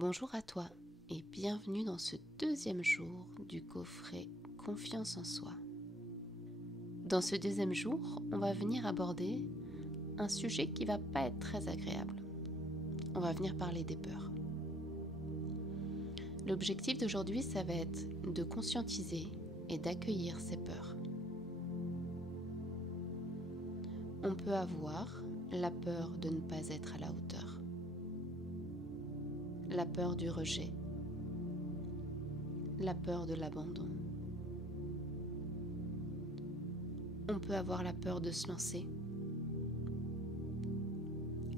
Bonjour à toi et bienvenue dans ce deuxième jour du coffret Confiance en soi. Dans ce deuxième jour, on va venir aborder un sujet qui va pas être très agréable. On va venir parler des peurs. L'objectif d'aujourd'hui, ça va être de conscientiser et d'accueillir ces peurs. On peut avoir la peur de ne pas être à la hauteur, la peur du rejet, la peur de l'abandon. On peut avoir la peur de se lancer,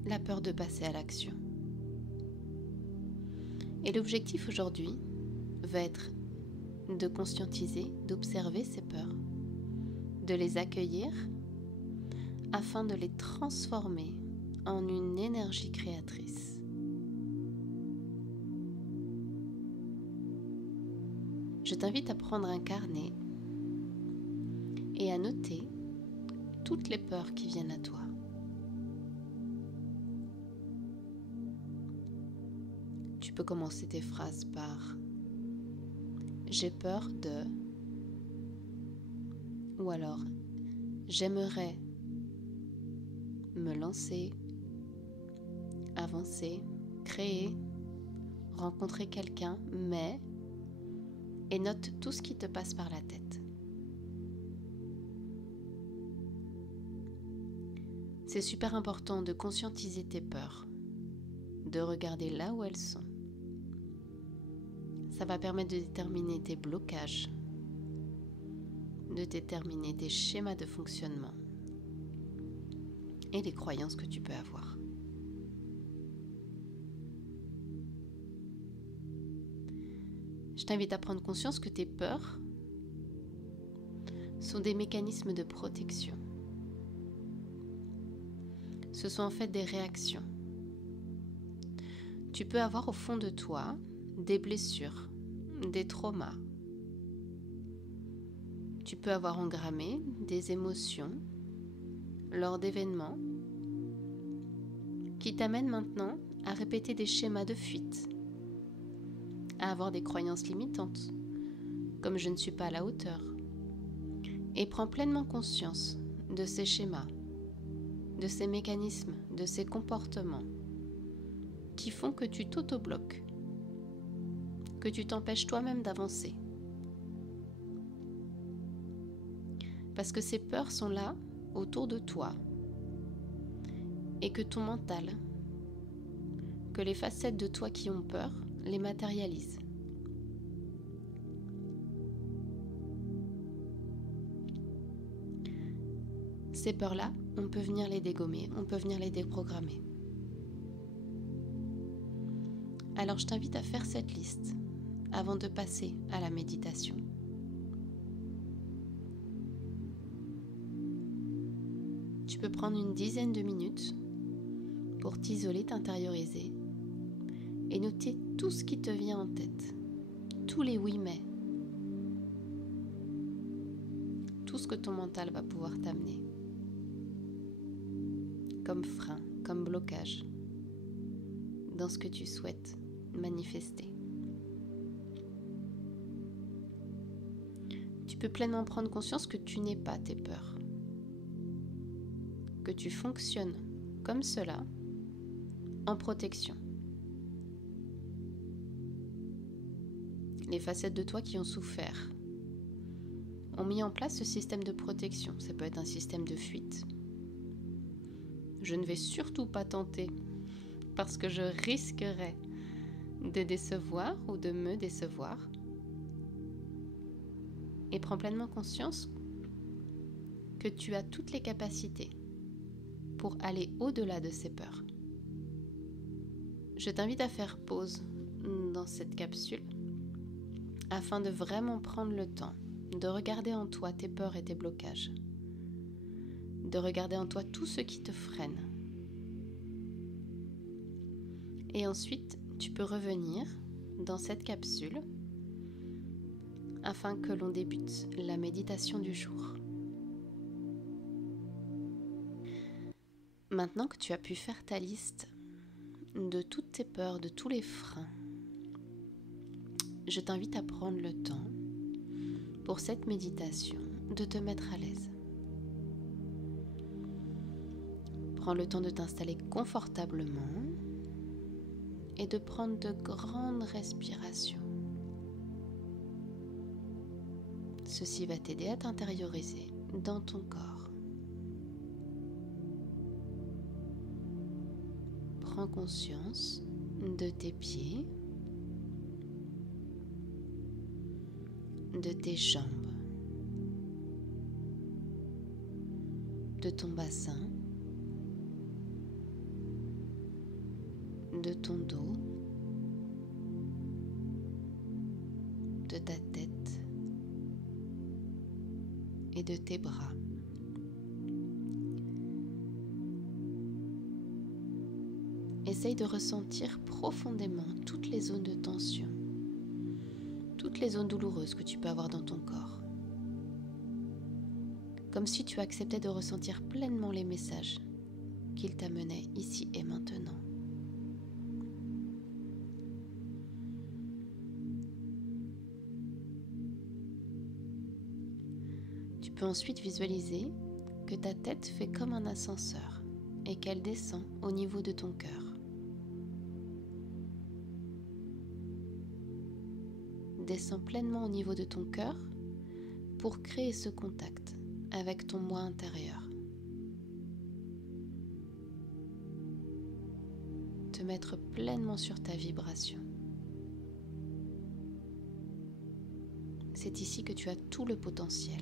la peur de passer à l'action. Et l'objectif aujourd'hui va être de conscientiser, d'observer ces peurs, de les accueillir afin de les transformer en une énergie créatrice. Je t'invite à prendre un carnet et à noter toutes les peurs qui viennent à toi. Tu peux commencer tes phrases par « j'ai peur de » ou alors « j'aimerais me lancer, avancer, créer, rencontrer quelqu'un, mais » et note tout ce qui te passe par la tête. C'est super important de conscientiser tes peurs, de regarder là où elles sont. Ça va permettre de déterminer tes blocages, de déterminer tes schémas de fonctionnement et les croyances que tu peux avoir. Je t'invite à prendre conscience que tes peurs sont des mécanismes de protection. Ce sont en fait des réactions. Tu peux avoir au fond de toi des blessures, des traumas. Tu peux avoir engrammé des émotions lors d'événements qui t'amènent maintenant à répéter des schémas de fuite, à avoir des croyances limitantes, comme je ne suis pas à la hauteur. Et prends pleinement conscience de ces schémas, de ces mécanismes, de ces comportements qui font que tu t'auto-bloques, que tu t'empêches toi-même d'avancer. Parce que ces peurs sont là, autour de toi, et que ton mental, que les facettes de toi qui ont peur, les matérialisent. Ces peurs-là, on peut venir les dégommer, on peut venir les déprogrammer. Alors je t'invite à faire cette liste avant de passer à la méditation. Tu peux prendre une dizaine de minutes pour t'isoler, t'intérioriser et noter tout ce qui te vient en tête, tous les oui mais, tout ce que ton mental va pouvoir t'amener comme frein, comme blocage dans ce que tu souhaites manifester. Tu peux pleinement prendre conscience que tu n'es pas tes peurs, que tu fonctionnes comme cela en protection. Les facettes de toi qui ont souffert ont mis en place ce système de protection. Ça peut être un système de fuite. Je ne vais surtout pas tenter parce que je risquerais de décevoir ou de me décevoir. Et prends pleinement conscience que tu as toutes les capacités pour aller au-delà de ces peurs. Je t'invite à faire pause dans cette capsule afin de vraiment prendre le temps de regarder en toi tes peurs et tes blocages, de regarder en toi tout ce qui te freine. Et ensuite, tu peux revenir dans cette capsule afin que l'on débute la méditation du jour. Maintenant que tu as pu faire ta liste de toutes tes peurs, de tous les freins, je t'invite à prendre le temps pour cette méditation de te mettre à l'aise. Prends le temps de t'installer confortablement et de prendre de grandes respirations. Ceci va t'aider à t'intérioriser dans ton corps. Prends conscience de tes pieds, de tes jambes, de ton bassin, de ton dos, de ta tête et de tes bras. Essaye de ressentir profondément toutes les zones de tension, toutes les zones douloureuses que tu peux avoir dans ton corps. Comme si tu acceptais de ressentir pleinement les messages qu'il t'amenait ici et maintenant. Tu peux ensuite visualiser que ta tête fait comme un ascenseur et qu'elle descend au niveau de ton cœur. Descends pleinement au niveau de ton cœur pour créer ce contact avec ton moi intérieur. Te mettre pleinement sur ta vibration. C'est ici que tu as tout le potentiel.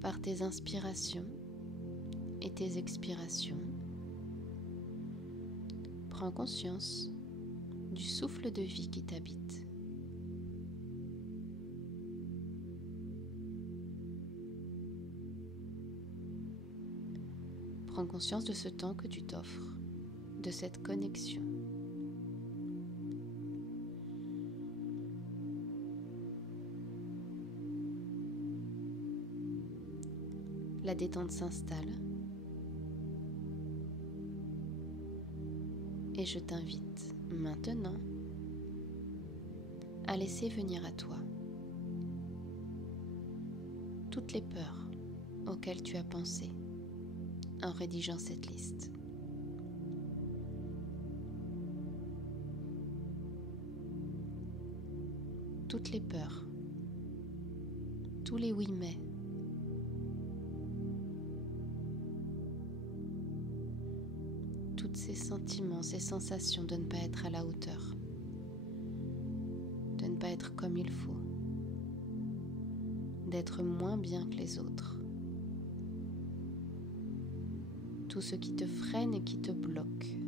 Par tes inspirations et tes expirations, prends conscience du souffle de vie qui t'habite. Prends conscience de ce temps que tu t'offres, de cette connexion. La détente s'installe et je t'invite maintenant à laisser venir à toi toutes les peurs auxquelles tu as pensé en rédigeant cette liste. Toutes les peurs, tous les oui mais, tous ces sentiments, ces sensations de ne pas être à la hauteur, de ne pas être comme il faut, d'être moins bien que les autres. Tout ce qui te freine et qui te bloque,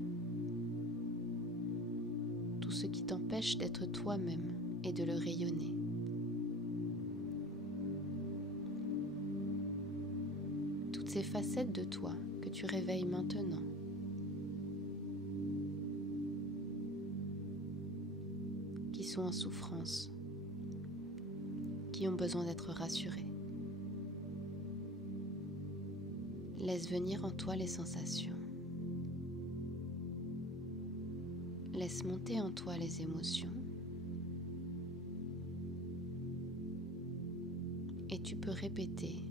tout ce qui t'empêche d'être toi-même et de le rayonner. Toutes ces facettes de toi que tu réveilles maintenant. Qui sont en souffrance, qui ont besoin d'être rassurés. Laisse venir en toi les sensations. Laisse monter en toi les émotions. Et tu peux répéter: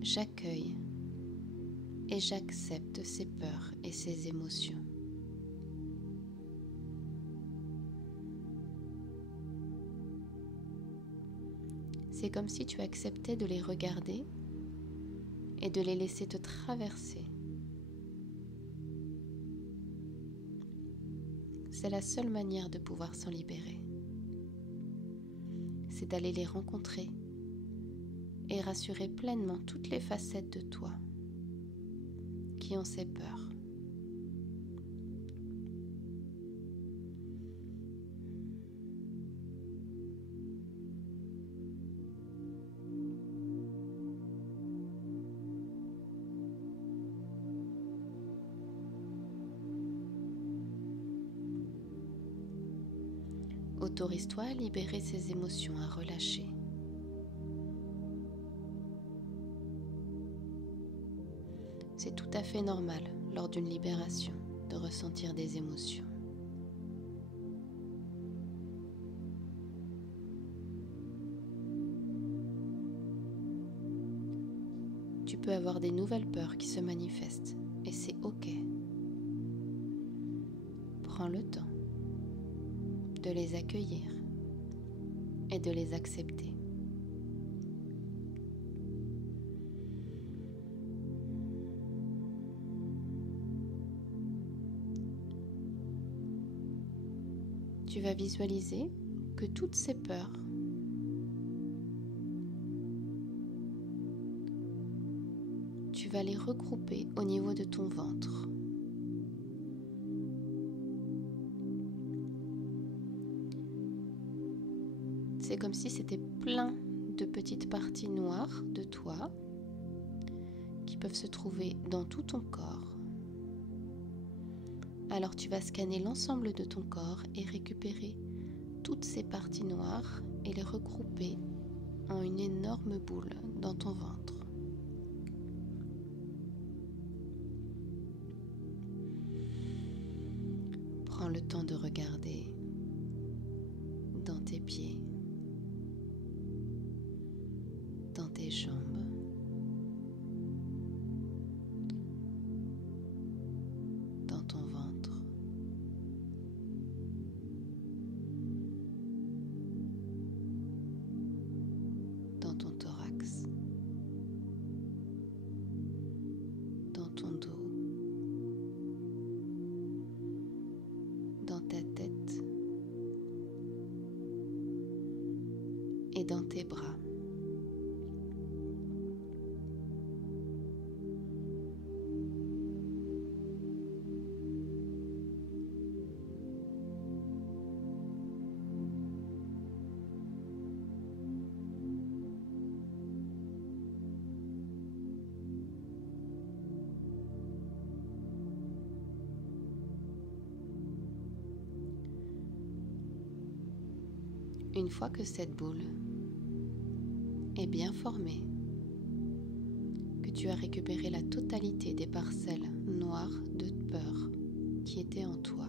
j'accueille et j'accepte ces peurs et ces émotions. C'est comme si tu acceptais de les regarder et de les laisser te traverser. C'est la seule manière de pouvoir s'en libérer. C'est d'aller les rencontrer et rassurer pleinement toutes les facettes de toi qui ont ces peurs. Autorise-toi à libérer ces émotions, à relâcher. C'est tout à fait normal lors d'une libération de ressentir des émotions. Tu peux avoir des nouvelles peurs qui se manifestent et c'est ok. Prends le temps de les accueillir et de les accepter. Tu vas visualiser que toutes ces peurs tu vas les regrouper au niveau de ton ventre. C'est comme si c'était plein de petites parties noires de toi qui peuvent se trouver dans tout ton corps. Alors tu vas scanner l'ensemble de ton corps et récupérer toutes ces parties noires et les regrouper en une énorme boule dans ton ventre. Prends le temps de regarder dans tes pieds, dans tes jambes, dans ton ventre, dans ton thorax, dans ton dos, dans ta tête et dans tes bras. Une fois que cette boule est bien formée, que tu as récupéré la totalité des parcelles noires de peur qui étaient en toi,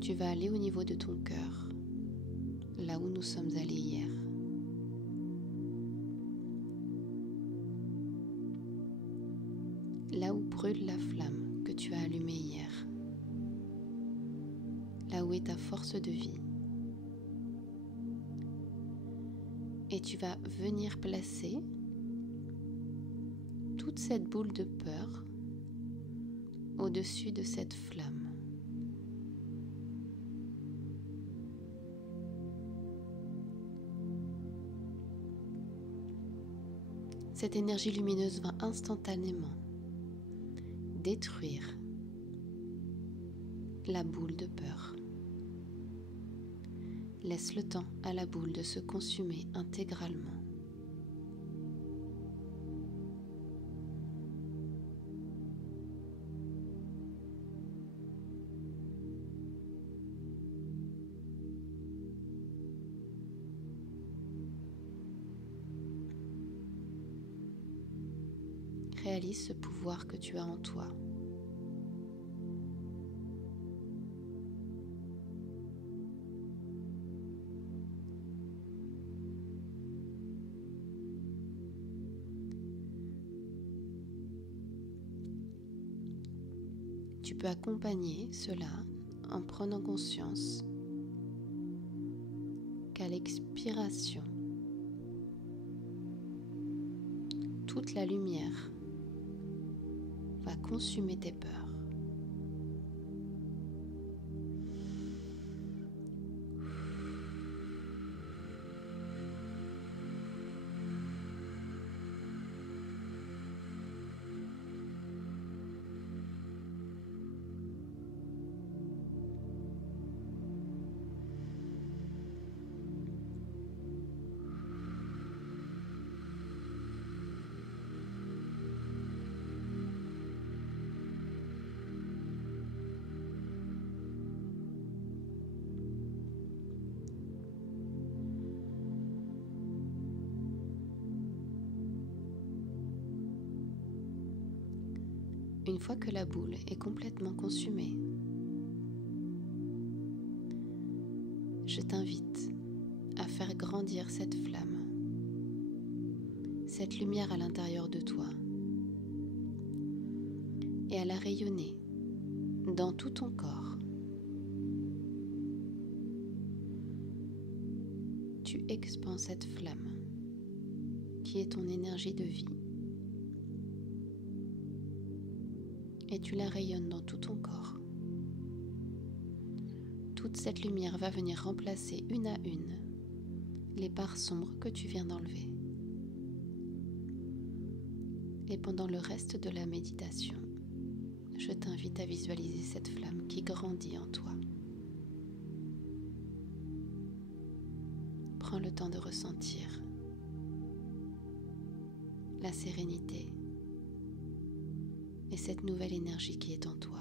tu vas aller au niveau de ton cœur, là où nous sommes allés hier. Là où brûle la flamme que tu as allumée hier. Là où est ta force de vie. Et tu vas venir placer toute cette boule de peur au-dessus de cette flamme. Cette énergie lumineuse va instantanément détruire la boule de peur. Laisse le temps à la boule de se consumer intégralement. Réalise ce pouvoir que tu as en toi. Tu peux accompagner cela en prenant conscience qu'à l'expiration, toute la lumière va consumer tes peurs. Une fois que la boule est complètement consumée, je t'invite à faire grandir cette flamme, cette lumière à l'intérieur de toi, et à la rayonner dans tout ton corps. Tu expands cette flamme qui est ton énergie de vie et tu la rayonnes dans tout ton corps. Toute cette lumière va venir remplacer une à une les parts sombres que tu viens d'enlever. Et pendant le reste de la méditation, je t'invite à visualiser cette flamme qui grandit en toi. Prends le temps de ressentir la sérénité et cette nouvelle énergie qui est en toi.